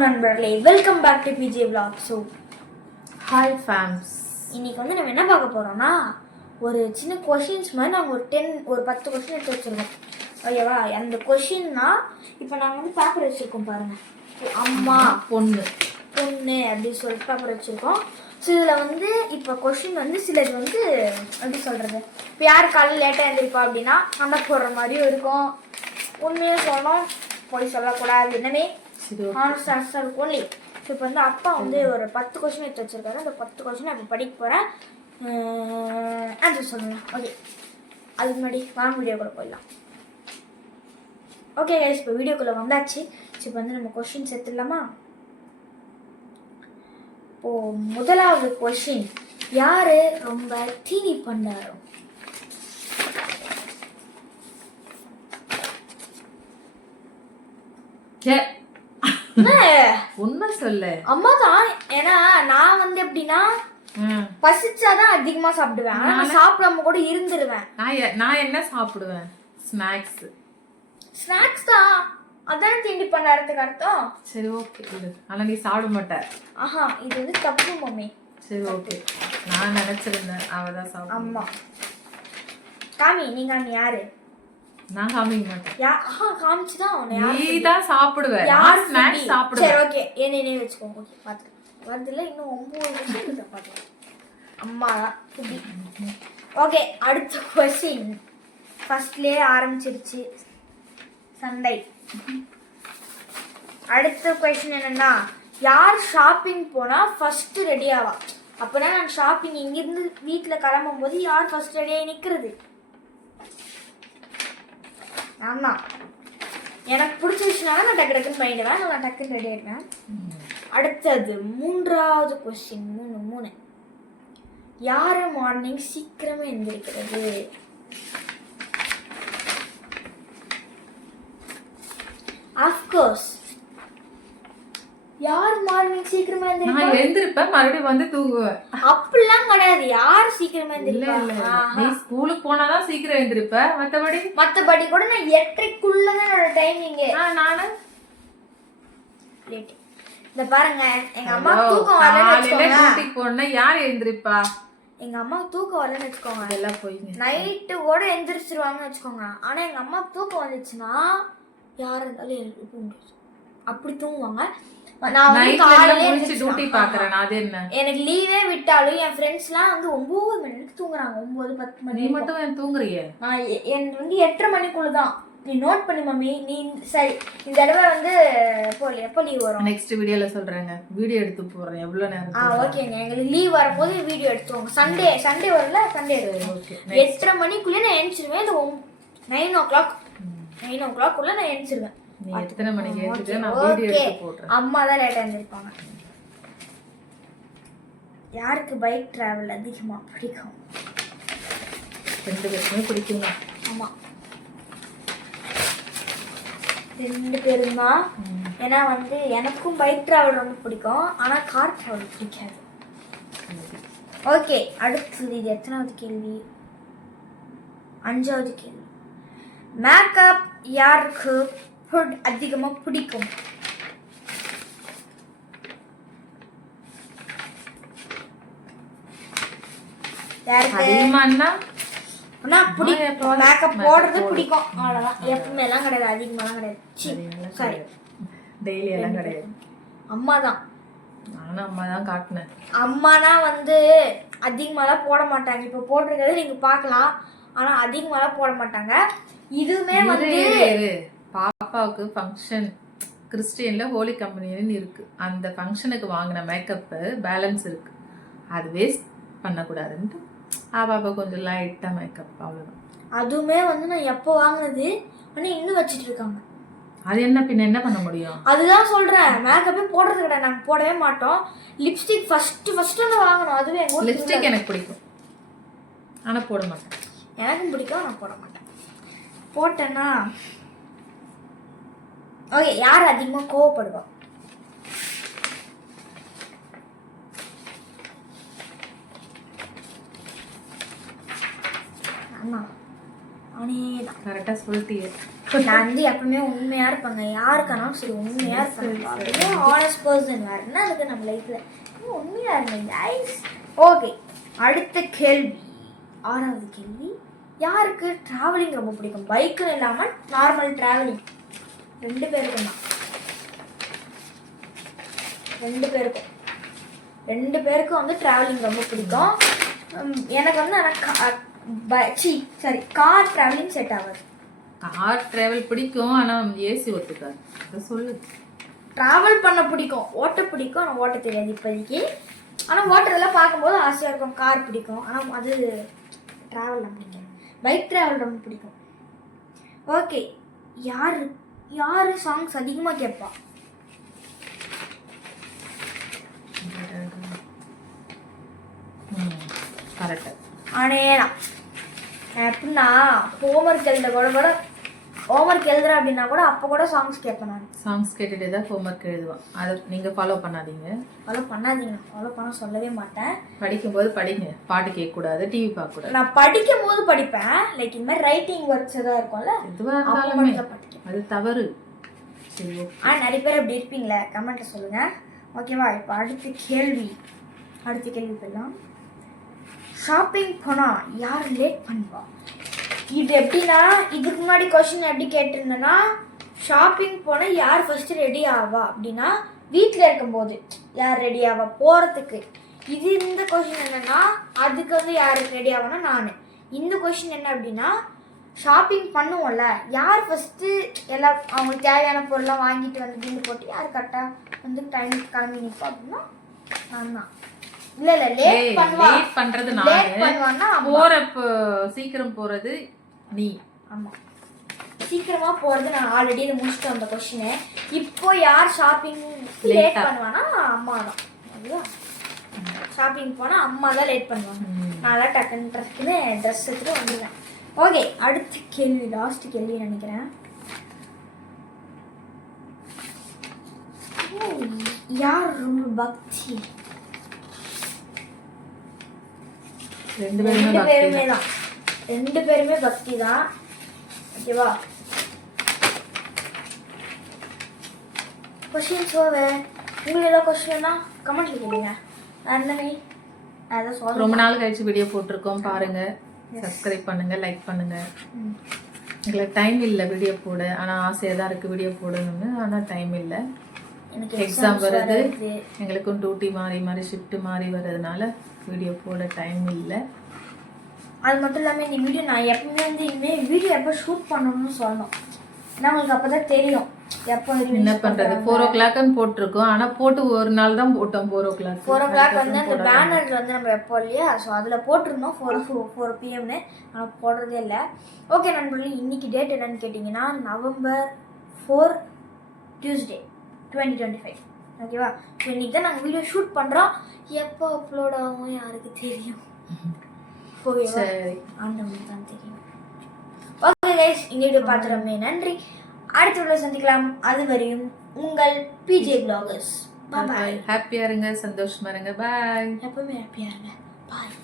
நண்பர்களே welcome back to PJ vlog. So hi fams, இன்னைக்கு வந்து நம்ம என்ன பார்க்க போறோம்னா ஒரு சின்ன கொஷின்ஸ் மாதிரி நாங்கள் ஒரு 10 கொஷின் எடுத்து வச்சிருக்கோம். ஓகேவா? அந்த கொஷின்னா இப்போ நாங்கள் வந்து பேப்பர் வச்சுருக்கோம் பாருங்க. அம்மா பொண்ணு அப்படின்னு சொல்லிட்டு பேப்பர் வச்சுருக்கோம். ஸோ இதில் வந்து இப்போ கொஷின் வந்து சிலது வந்து எப்படி சொல்கிறது, இப்போ யார் காலையில் லேட்டாக எழுந்திருப்பா அப்படின்னா சண்டை போடுற மாதிரியும் இருக்கும். உண்மையே சொல்லணும், போய் சொல்லக்கூடாது, என்னமே ஒன்லி. ஸோ இப்போ வந்து அப்பா வந்து ஒரு 10 கொஷின் எடுத்து வச்சிருக்காரு. அந்த 10 கொஷின் இப்போ படிக்க போகிறேன். ஆன்சர் சொல்லுங்கள். ஓகே, அதுக்கு முன்னாடி வாங்க வீடியோக்குள்ளே போயிடலாம். ஓகே கைஸ், இப்போ வீடியோக்குள்ளே வந்தாச்சு. ஸோ இப்போ வந்து நம்ம கொஷின்ஸ் எடுத்துடலாமா? இப்போது முதலாவது கொஷின், யார் ரொம்ப தீனி பண்ணாரோ? உண்மை சொல்ல அம்மா தான். ஏன்னா நான் வந்து எப்படின்னா பசிச்சாதான் அதிகமா சாப்பிடுவேன். ஆனா சாப்பிடாம கூட இருந்துருவேன். நான் என்ன சாப்பிடுவேன்? ஸ்நாக்ஸ் தான். அதானே தீண்டி பண்ணறதுக்கு அர்த்தம். சரி ஓகே, ஆனா நீ சாப்பிட மாட்ட. ஆஹா, இது வந்து தப்பு மம்மி. சரி ஓகே, நான் நினைச்சிருந்தேன் அவதான் சாப்பிடு. அம்மா காமி, நீங்க யாரு? நான் காமிக்க மாட்டேன். காமிச்சுதான் நீ தான் சாப்பிடுவ. யார் ஸ்நாக்ஸ் சாப்பிடுவ? சரி ஓகே, என்னையே வச்சுக்கோங்க. ஓகே, பாத்து வரதுல இன்னும் 9 நிமிஷம் பாத்துக்கலாம். அம்மா ஓகே, அடுத்த கொஸ்டின் ஃபர்ஸ்ட்லயே ஆரம்பிச்சிருச்சு சண்டை. அடுத்த கொஸ்டின் என்னன்னா, யார் ஷாப்பிங் போனா ஃபர்ஸ்ட் ரெடி ஆவா? அப்பனா நான் ஷாப்பிங் இங்கிருந்து வீட்டுல கிளம்பும் போது யார் ஃபர்ஸ்ட் ரெடியாகி நிக்கிறது? ஆமா, எனக்கு பிடிச்ச விஷயம்னால நான் டக்கு டக்குன்னு பண்ணிடுவேன். நான் டக்குன்னு ரெடி ஆயிடுவேன். அடுத்தது மூன்றாவது கொஸ்டின். மூணு யாரு மார்னிங் சீக்கிரமே எழுந்திருக்கிறது? ஆஃப்கோர்ஸ் யார் மார்னிங் சீக்கிரமா எழுந்திருப்பா? நான் எழுந்திருப்பேன், மறுபடியும் வந்து தூங்குவேன். அப்படிலாம் கிடையாது. யார் சீக்கிரமா எழுந்திருப்பா? நீ ஸ்கூலுக்கு போனாதான் சீக்கிரம் எழுந்திருப்ப. மத்தபடி கூட நான் 8:30க்குள்ளதான் என்னோட டைமிங். நானு லேட். இந்த பாருங்க, எங்க அம்மா தூக்கம் வரலன்னு போனா யார் எழுந்திருப்பா? எங்க அம்மா தூக்கம் வரலன்னு வச்சுக்கோங்க, எல்லாம் போயிங்க நைட்டு கூட எந்திரிச்சிருவாங்கன்னு வச்சுக்கோங்க. ஆனா எங்க அம்மா தூக்கம் வந்துச்சுன்னா யார் இருந்தாலும் அப்படி தூங்குவாங்க. நான் வந்து காலையில டியூட்டி பாக்குறேன். அது என்ன, எனக்கு லீவே விட்டாலும் என் ஃப்ரெண்ட்ஸ்லாம் வந்து 9 மணிக்கு தூங்குறாங்க. 9-10 மணி. நீ மட்டும் தூங்குறிய? எனக்கு வந்து 8:30 மணிக்குள்ளதான். நீ நோட் பண்ணி மம்மி. நீ சரி, இந்த தடவை வந்து எப்போ லீவ் வரும்? நெக்ஸ்ட் வீடியோல சொல்றேங்க. வீடியோ எடுத்து போடுறேன் எவ்வளவு நேரம். ஓகேங்க, எங்களுக்கு லீவ் வரும்போது வீடியோ எடுத்துருவோங்க. சண்டே வரல, சண்டே 8:30 மணிக்குள்ளே நான் எழுந்திருவேன். இந்த 9 o'clock நான் எழுந்திருவேன். நீ எத்தனை மணிக்கு எழுந்திருக்க? நான் வீடியோ எடுத்து போடுறேன். அம்மா தான் லேட்டா எழுந்திருப்பாங்க. யாருக்கு பைக் டிராவல் அதிகமா பிடிக்கும்? 2 பேருக்குமே பிடிக்குங்க. ஆமா, 2 பேரும் தான். ஏன்னா வந்து எனக்கும் பைக் டிராவல் ரொம்ப பிடிக்கும், ஆனா கார் டிராவல் பிடிக்காது. ஓகே, அடுத்தது இது எத்தனாவது கேள்வி? 5வது கேள்வி. மேக்கப் யாருக்கு அதிகமா பிடிக்கும்? மேக்கப் போடுறது பிடிக்கும், அவ்வளவுதான். எப்பவுமே எல்லாம் கிடையாது, அதிகமாலாம் கிடையாது. சரி, டெய்லி எல்லாம் கிடையாது. அம்மா தான். நானும் அம்மா தான் காட்டினேன். அம்மானா வந்து அதிகமாலாம் போட மாட்டாங்க. இப்போ போட்டிருக்கிறது நீங்க பார்க்கலாம், ஆனா அதிகமாலாம் போட மாட்டாங்க. இதுவுமே வந்து பாப்பாவுக்கு ஃபங்க்ஷன் கிறிஸ்டியன்ல ஹோலி கம்பெனின்னு இருக்கு. அந்த ஃபங்க்ஷனுக்கு வாங்கின மேக்கப்பு பேலன்ஸ் இருக்கு, அது வேஸ்ட் பண்ணக்கூடாதுன்ட்டு பாப்பா கொஞ்சம் லைட்டா மேக்கப், அவ்வளவுதான். அதுவுமே வந்து நான் எப்போ வாங்கினது, ஆனால் இன்னும் வச்சுட்டு இருக்காங்க. அது என்ன பின்ன என்ன பண்ண முடியும்? அதுதான் சொல்றேன், மேக்கப்பே போடுறது கிடையாது, நாங்கள் போடவே மாட்டோம். லிப்ஸ்டிக் ஃபர்ஸ்ட் வாங்கணும். அதுவே லிப்ஸ்டிக் எனக்கு பிடிக்கும், ஆனால் போட மாட்டேன். எனக்கும் பிடிக்கும், நான் போட மாட்டேன். போட்டேன்னா ஓகே, யார் அதிகமாக கோவப்படுவா? ஆமா, அனேதான். கரெக்டா சொல்லிட்டீங்க. நான் வந்து எப்பவுமே உண்மையா இருப்பேங்க, யாருக்கானாலும் சரி உண்மையா இருப்பேன். ஹானஸ்ட் பர்சன் வேறுனா அதுக்கு நம்ம லைஃப்ல உண்மையா இருந்தேன் கைஸ். ஓகே, அடுத்த கேள்வி, 6வது கேள்வி. யாருக்கு டிராவலிங் ரொம்ப பிடிக்கும்? பைக்கில் இல்லாமல் நார்மல் டிராவலிங். 2 பேருக்கும் தான். 2 பேருக்கும் வந்து டிராவலிங் ரொம்ப பிடிக்கும். எனக்கு வந்து கார் டிராவலிங் செட் ஆகாது. கார் டிராவல் பிடிக்கும், ஆனா ஏசி ஒத்துக்காது. சொல்லு. டிராவல் பண்ண பிடிக்கும், ஓட்ட பிடிக்கும், ஆனால் ஓட்ட தெரியாது இப்போதைக்கு. ஆனால் ஓட்டுறதெல்லாம் பார்க்கும்போது ஆசையாக இருக்கும். கார் பிடிக்கும், ஆனால் அது ட்ராவல்லாம் பிடிக்கும். பைக் ட்ராவல் ரொம்ப பிடிக்கும். ஓகே, யார் சாங்ஸ் அதிகமாக கேட்பா? கரெக்ட். ஆனேதான். எப்படின்னா ஹோம்ஒர்க் எழுதுறேன் அப்படின்னா கூட அப்போ கூட சாங்ஸ் கேட்பேன். நான் சாங்ஸ் கேட்டுட்டு தான் ஹோம்ஒர்க் எழுதுவேன். அதை நீங்கள் ஃபாலோ பண்ணாதீங்க. ஃபாலோ பண்ண சொல்லவே மாட்டேன். படிக்கும்போது படிங்க, பாட்டு கேட்கக்கூடாது, டிவி பார்க்கக்கூடாது. நான் படிக்கும் போது படிப்பேன். லைக் இந்த மாதிரி ரைட்டிங் ஒர்க்ஸ் எதாவது இருக்கும்ல, எதுவாக இருந்தாலுமே அது தவறு. சரி, நிறைய பேர் அப்படி இருப்பீங்களே, கமெண்ட்ல சொல்லுங்க. ஓகேவா? இப்போ அடுத்த கேள்வி போயிடலாம். ஷாப்பிங் போனால் யார் லேட் பண்ணுவா? இது எப்படின்னா, இதுக்கு முன்னாடி கொஸ்டின் எப்படி கேட்டிருந்தேன்னா, ஷாப்பிங் போனால் யார் ஃபஸ்ட்டு ரெடி ஆவா அப்படின்னா, வீட்டில் இருக்கும்போது யார் ரெடி ஆவா போகிறதுக்கு. இந்த கொஸ்டின் என்னென்னா, அதுக்கு வந்து யார் ரெடி ஆவானா நான். இந்த கொஸ்டின் என்ன அப்படின்னா, ஷாப்பிங் பண்ணுவோம்ல, யார் ஃபஸ்ட்டு எல்லாம் அவங்களுக்கு தேவையான பொருளாக வாங்கிட்டு வந்து பில்லு போட்டு யார் கரெக்டாக வந்து டைமுக்கு கிளம்பி நிற்போம் அப்படின்னா நான் தான். இல்ல லேட் பண்றது நான். போறப்ப சீக்கிரம் போறது நீ. ஆமா, சீக்கிரமா போறது நான். ஆல்ரெடி இதை முடிச்சுட்டு வந்த கொஸ்டின். இப்போ யார் ஷாப்பிங் லேட் பண்ணுவானா? அம்மா தான். அதுதான், ஷாப்பிங் போனா அம்மா தான் லேட் பண்ணுவாங்க. நல்லா டக்குன்னு ட்ரெஸ் எடுத்துட்டு வந்துடுவேன். ஓகே, அடுத்த கேள்வி, லாஸ்ட் கேள்வி நினைக்கிறேன். யார் ரொம்ப பக்தி? 2 பேருமே தான். 2 பேருமே பக்தி தான். ஓகேவா? கொஸ்டின்ஸ் உங்களுக்கு ஏதாவது கொஸ்டின்னா கமெண்ட்ல கேளுங்க. ரொம்ப நாள் கழிச்சு வீடியோ போட்டிருக்கோம், பாருங்க, சப்ஸ்கிரைப் பண்ணுங்க, லைக் பண்ணுங்க. எங்களுக்கு டைம் இல்லை வீடியோ போட, ஆனால் ஆசையாக தான் இருக்குது வீடியோ போடணும்னு, ஆனால் டைம் இல்லை. எக்ஸாம் வருது, எங்களுக்கும் டியூட்டி மாறி ஷிஃப்ட் மாறி வர்றதுனால வீடியோ போட டைம் இல்லை. அது மட்டும் இல்லாமல் இந்த வீடியோ நான் எப்பவுமே வந்து இனிமேல் வீடியோ எப்போ ஷூட் பண்ணணும்னு சொல்லணும். ஏன்னா உங்களுக்கு அப்போ தான் தெரியும் எப்போ என்ன பண்ணுறது. 4 o'clock போட்டிருக்கோம், ஆனால் போட்டு ஒரு நாள் தான் போட்டோம். 4 o'clock வந்து அந்த பேனரில் வந்து நம்ம எப்போ இல்லையா, ஸோ அதில் போட்டிருந்தோம் 4 PM. ஆனால் போடுறதே இல்லை. ஓகே நண்பர்களே, இன்னைக்கு டேட் என்னன்னு கேட்டிங்கன்னா November 4, Tuesday 2025. ஓகேவா? ஸோ இன்னைக்கு தான் நாங்கள் வீடியோ ஷூட் பண்ணுறோம். எப்போ அப்லோட் ஆகும் யாருக்கு தெரியும்? ஓகேவா? ஆண்டவனுக்கு தான் தெரியும். ஓகே கைஸ், இந்த வீடியோ பார்த்துறோமே நன்றி. அடுத்த வீடியோ சந்திக்கலாம். அதுவரையும் உங்கள் PJ Vloggers. பாய். ஹாப்பியா இருங்க, சந்தோஷமா இருங்க. பாய். எப்பவுமே ஹாப்பியா இருங்க. பாய்.